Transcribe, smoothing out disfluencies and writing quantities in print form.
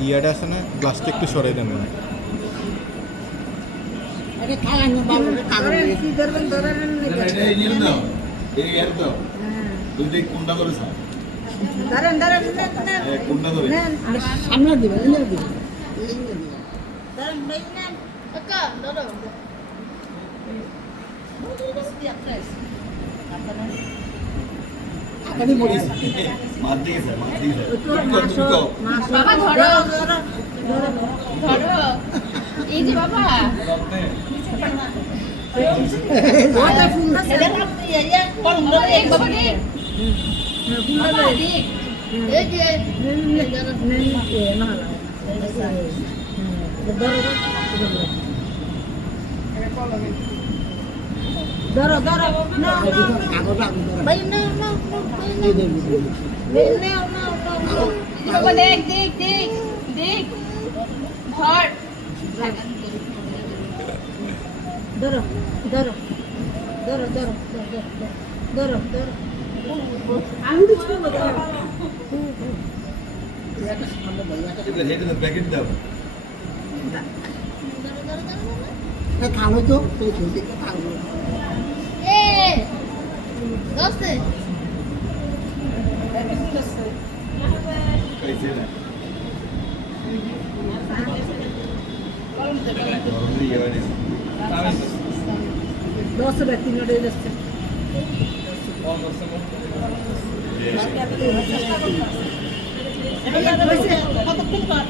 ইয়াটা আছে না গ্লাসটা একটু সরাই দেন না সামনে দিবেন বাবা ধরো ধরো এই যে বাবা ধরো ধরো বাবা দেখ দেখ দেখ দেখ ধর ধরো ধরো ধরো ধরো ধরো ধরো আমি তো ছোট খালো তো খালো এ দোস্তে দশ ব্যক্তি নড়ে যাচ্ছে তিনবার